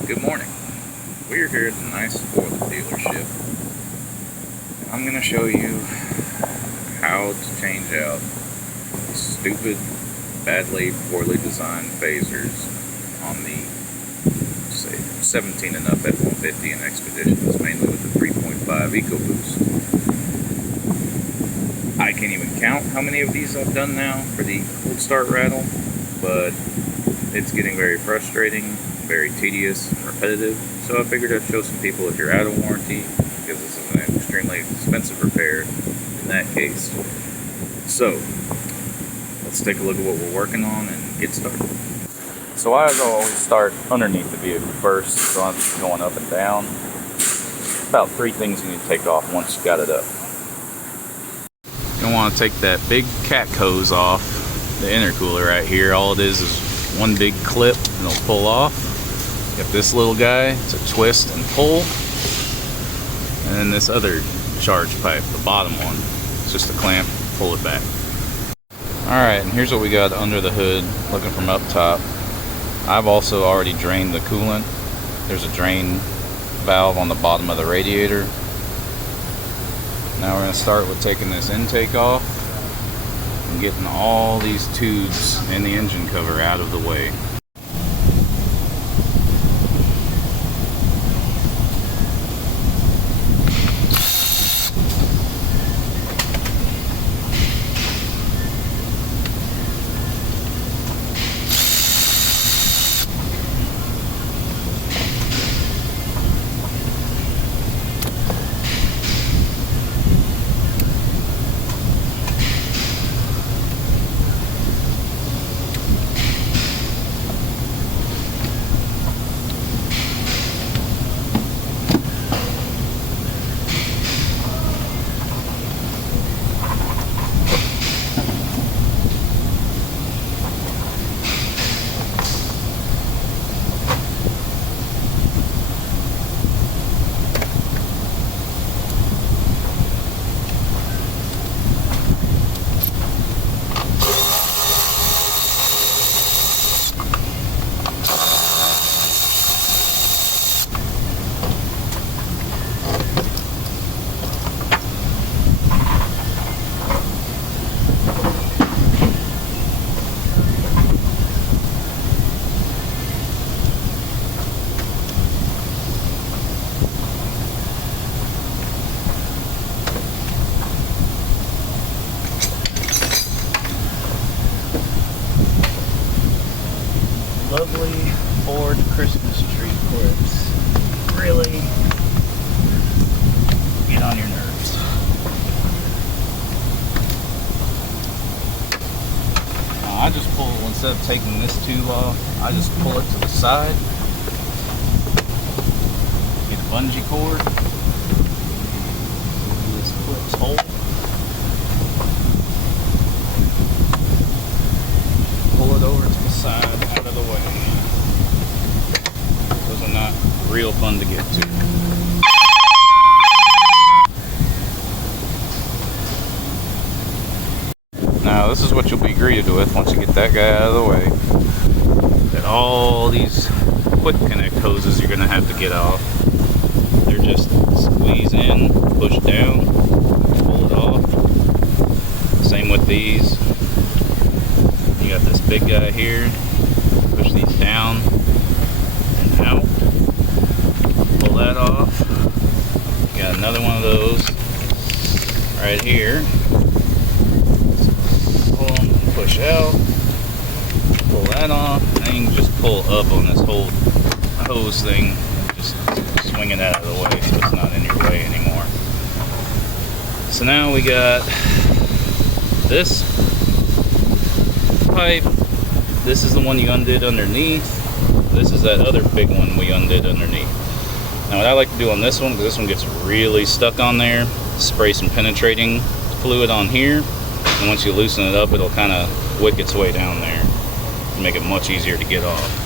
Good morning. We're here at the nice Ford dealership. I'm going to show you how to change out stupid, poorly designed phasers on the, say, 17 and up F-150 and Expeditions, mainly with the 3.5 Ecoboost. I can't even count how many of these I've done now for the cold start rattle, but it's getting very frustrating, very tedious and repetitive, so I figured I'd show some people if you're out of warranty, because this is an extremely expensive repair in that case. So, let's take a look at what we're working on and get started. So I always start underneath the vehicle first, so I'm just going up and down. About 3 things you need to take off once you got it up. You'll want to take that big cat hose off the intercooler right here. All it is one big clip and it'll pull off. You got this little guy, it's a twist and pull. And then this other charge pipe, the bottom one, it's just a clamp, pull it back. Alright, and here's what we got under the hood, looking from up top. I've also already drained the coolant. There's a drain valve on the bottom of the radiator. Now we're going to start with taking this intake off and getting all these tubes and the engine cover out of the way. Lovely Ford Christmas tree clips really get on your nerves. Now I just pull, instead of taking this tube off, I just pull it to the side, get a bungee cord, this clip's hole, pull it over to the side, out of the way. Those are not real fun to get to. Now this is what you'll be greeted with once you get that guy out of the way. That all these quick connect hoses you're going to have to get off. They're just squeeze in, push down, pull it off. Same with these. You got this big guy here, push these down and out, pull that off. You got another one of those right here, pull them and push out, pull that off, and then you can just pull up on this whole hose thing, just swing it out of the way so it's not in your way anymore. So now we got this pipe. This is the one you undid underneath. This is that other big one we undid underneath. Now what I like to do on this one, because this one gets really stuck on there, spray some penetrating fluid on here, and once you loosen it up, it'll kind of wick its way down there and make it much easier to get off.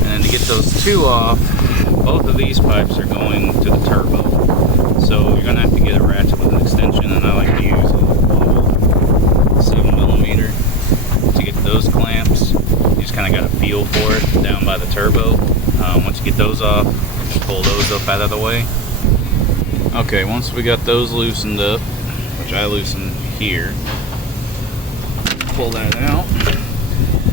And then to get those two off, both of these pipes are going to the turbo. So you're going to have to get a ratchet with an extension, and I like to use a 7mm to get those clamps. just kind of got a feel for it down by the turbo. Once you get those off, just pull those up out of the way. Okay, once we got those loosened up, which I loosened here, pull that out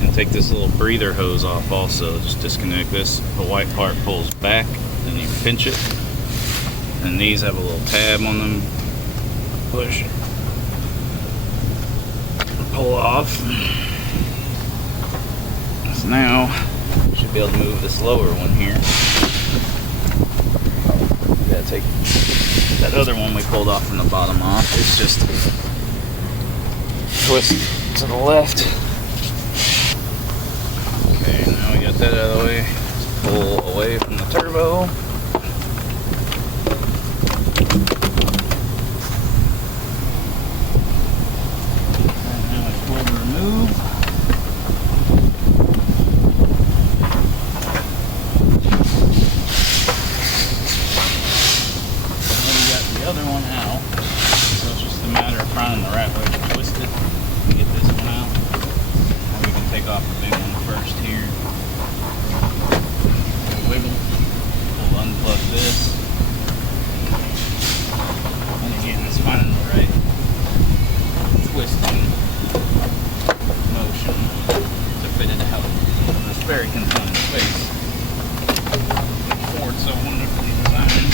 and take this little breather hose off also. Just disconnect this. The white part pulls back, then you pinch it. And these have a little tab on them. Push. Pull off. So now, you should be able to move this lower one here. Gotta take that other one we pulled off from the bottom off. It's just twist to the left. Okay, now we got that out of the way. Just pull away from the turbo. And now it's pull to remove. Other one out, so it's just a matter of finding the right way to twist it and get this one out. Or we can take off the big one first here. Wiggle. We'll unplug this. And again, it's finding the right twisting motion to fit it out in this very confined space. Ford's so wonderfully designed.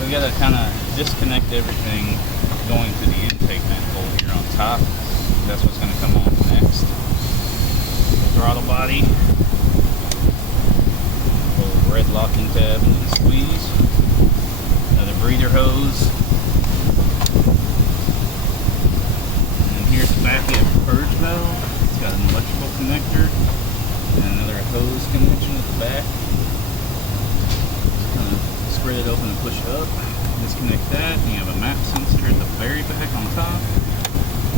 We gotta kind of disconnect everything going to the intake manifold here on top. That's what's gonna come off next. The throttle body, little red locking tab and then squeeze. Another breather hose. And here's the back, you have a purge valve. It's got an electrical connector and another hose connection at the back. Spread it open and push it up. Disconnect that, and you have a map sensor at the very back on top.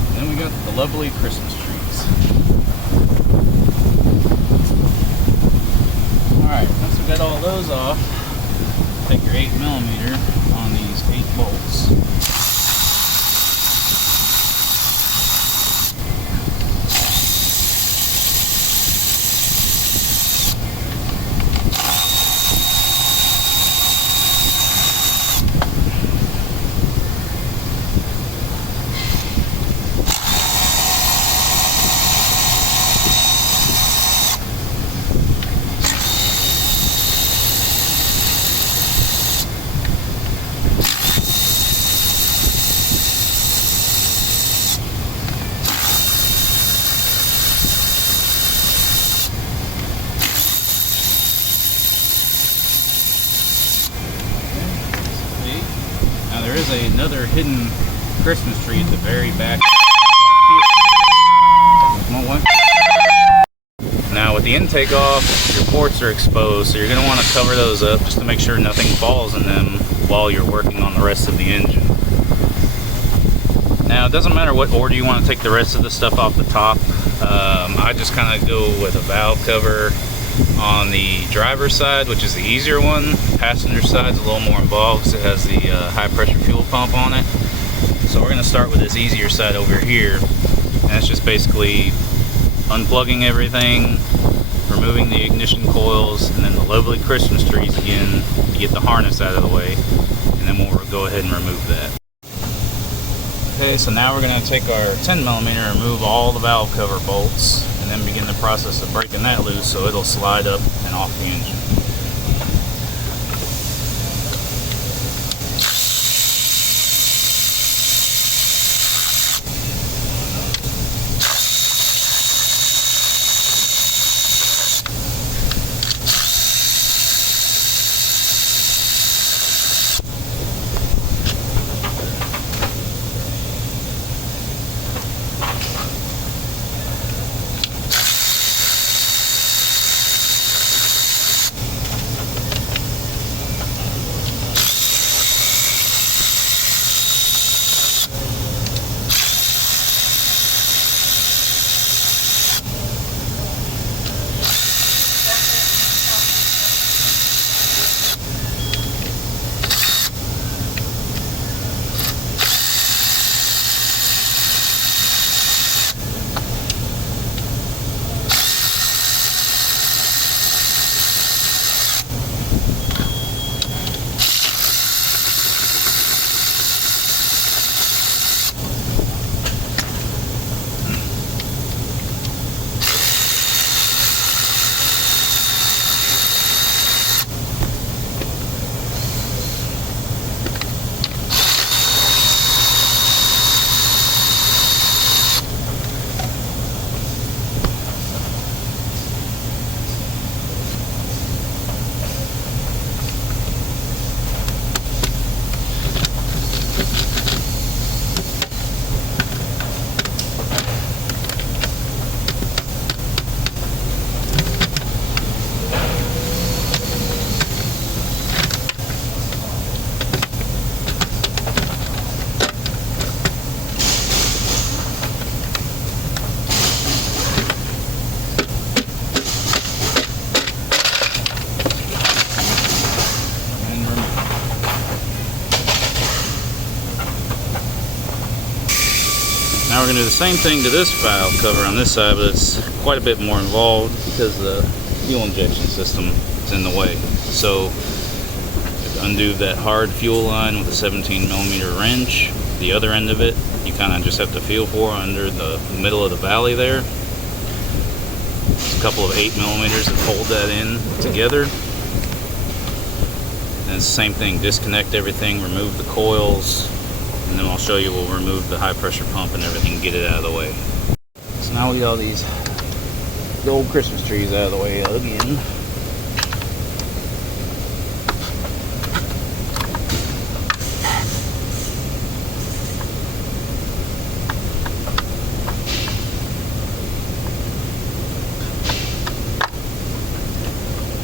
And then we got the lovely Christmas trees. Alright, once we got all those off, take your 8mm on these 8 bolts. There is another hidden Christmas tree at the very back. Now with the intake off, your ports are exposed, so you're going to want to cover those up just to make sure nothing falls in them while you're working on the rest of the engine. Now it doesn't matter what order you want to take the rest of the stuff off the top. I just kind of go with a valve cover on the driver's side, which is the easier one. Passenger side's a little more involved because it has the high pressure fuel pump on it. So we're going to start with this easier side over here, and it's just basically unplugging everything, removing the ignition coils, and then the lovely Christmas trees again to get the harness out of the way, and then we'll go ahead and remove that. Okay, so now we're going to take our 10mm and remove all the valve cover bolts, and then begin the process of breaking that loose so it'll slide up and off the engine. Now we're going to do the same thing to this valve cover on this side, but it's quite a bit more involved because the fuel injection system is in the way. So undo that hard fuel line with a 17mm wrench. The other end of it, you kind of just have to feel for under the middle of the valley there. It's a couple of 8mm that hold that in together. And it's the same thing, disconnect everything, remove the coils, and then I'll show you we'll remove the high pressure pump and everything, get it out of the way. So now we got all these gold Christmas trees out of the way again.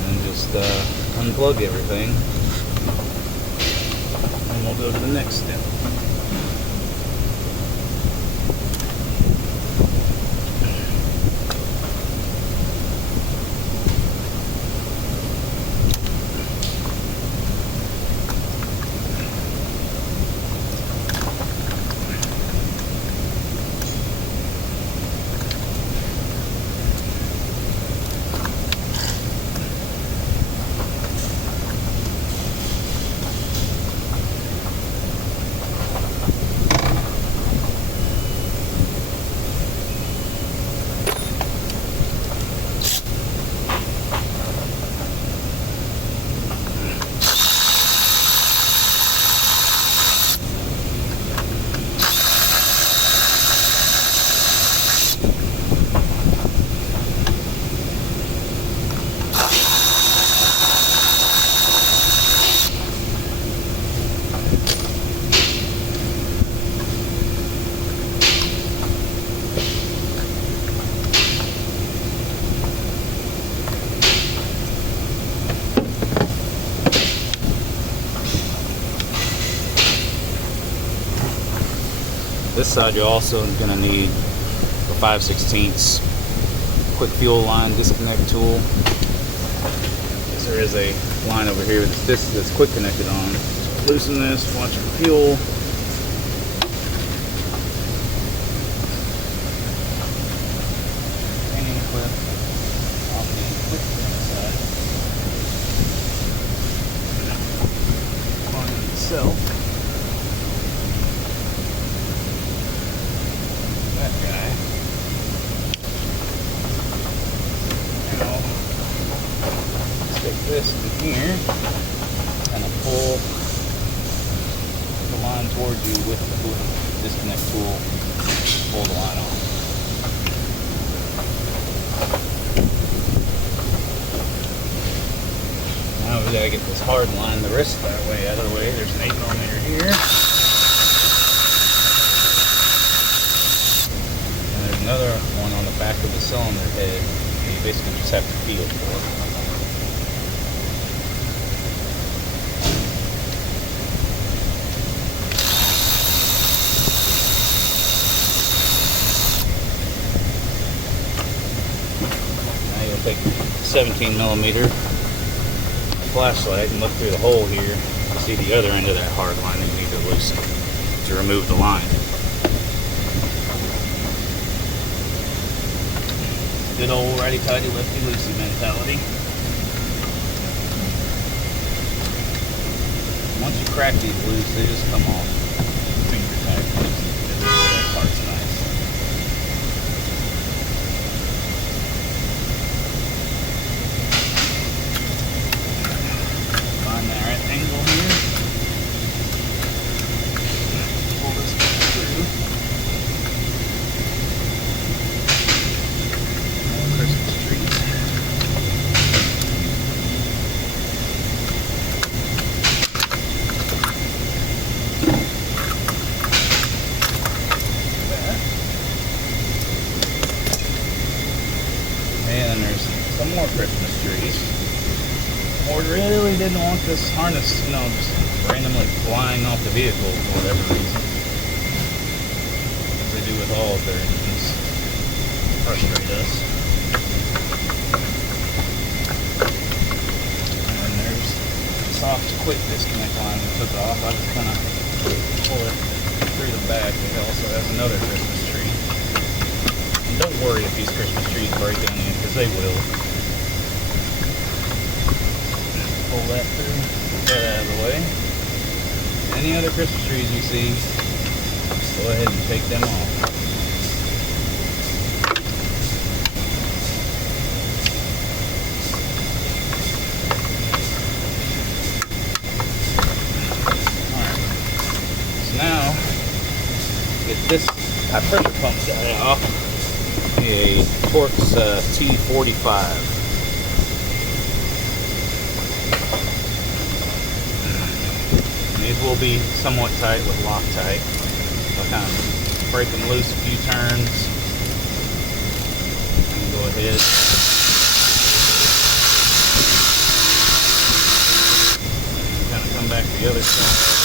And just unplug everything. And we'll go to the next step. This side you're also going to need a 5/16 quick fuel line disconnect tool. There is a line over here that's quick connected on. Loosen this, watch your fuel. Hanging clip off the quick side. On itself. That guy. Now, stick this in here and pull the line towards you with the disconnect tool. Pull the line off. Now we gotta get this hard line the rest of that way out of the way. There's an 8mm here. Another one on the back of the cylinder head. You basically just have to feel for it. Now you'll take 17mm flashlight and look through the hole here to see the other end of that hard line that you need to loosen to remove the line. Good old righty-tighty, lefty-loosey mentality. Once you crack these loose, they just come off finger tight. That part's nice. Find that right angle here. Pull this through. Christmas trees. And there's some more Christmas trees. Ford really didn't want this harness, just randomly flying off the vehicle for whatever reason. As they do with all of their engines. Frustrate us. And there's a soft quick disconnect line we took off. I just kind of pull it through the back. It also has another Christmas tree. worry if these Christmas trees break on you, because they will. Pull that through, get that out of the way. Any other Christmas trees you see, just go ahead and take them off. Now, get this high pressure pump guy off. A Torx T45. These will be somewhat tight with Loctite. I'll kind of break them loose a few turns. And go ahead. And kind of come back to the other side.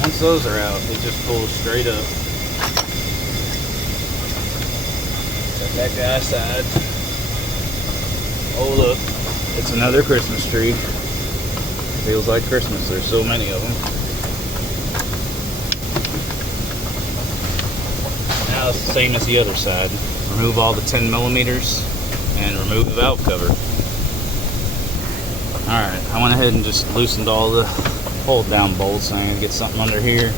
Once those are out, it just pulls straight up. Set that guy aside. Oh look, it's another Christmas tree. Feels like Christmas, there's so many of them. Now it's the same as the other side. Remove all the 10 millimeters and remove the valve cover. Alright, I went ahead and just loosened all the hold down bolts. I'm going to get something under here.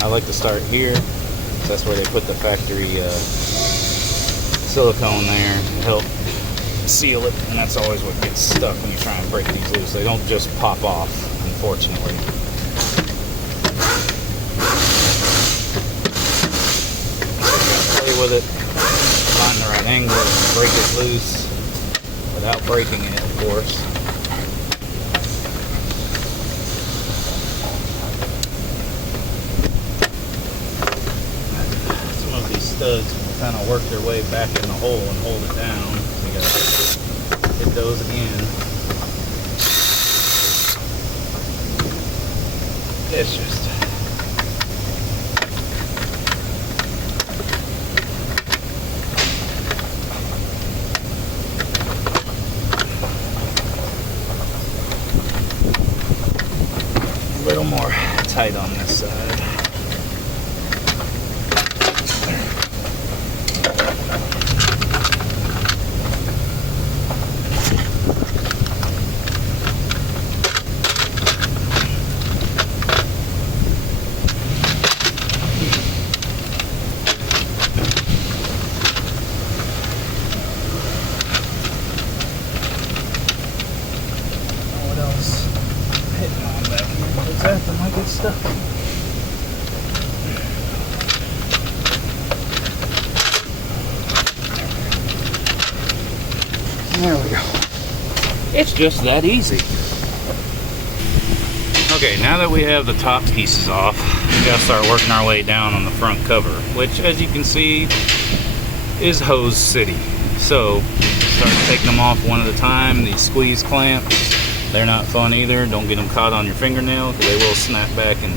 I like to start here, so that's where they put the factory silicone there to help seal it, and that's always what gets stuck when you try and break these loose. They don't just pop off, unfortunately. Play with it, find the right angle, break it loose without breaking it, of course. Studs will kind of work their way back in the hole and hold it down. So you gotta hit those again. It's just a little more tight on this side. Stuff. There we go. It's just that easy. Okay, now that we have the top pieces off, we gotta start working our way down on the front cover, which, as you can see, is hose city. So, start taking them off one at a time. These squeeze clamps, they're not fun either. Don't get them caught on your fingernail, because they will snap back and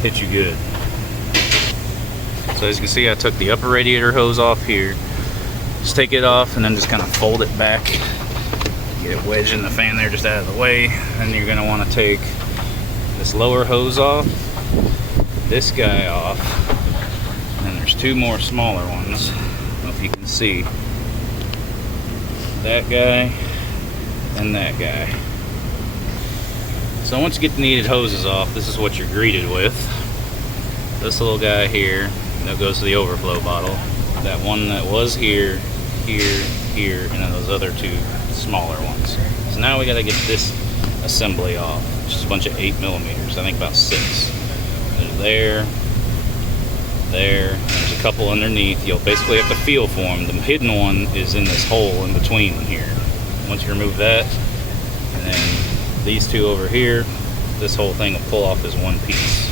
hit you good. So as you can see, I took the upper radiator hose off here. Just take it off and then just kind of fold it back. Get it wedged in the fan there, just out of the way. Then you're going to want to take this lower hose off, this guy off, and then there's two more smaller ones. I don't know if you can see. That guy and that guy. So once you get the needed hoses off, this is what you're greeted with. This little guy here, that goes to the overflow bottle. That one that was here, here, here, and then those other two smaller ones. So now we gotta get this assembly off. Just a bunch of 8 millimeters, I think about 6. There's there, there's a couple underneath. You'll basically have to feel for them. The hidden one is in this hole in between here. Once you remove that, and then these two over here, this whole thing will pull off as one piece.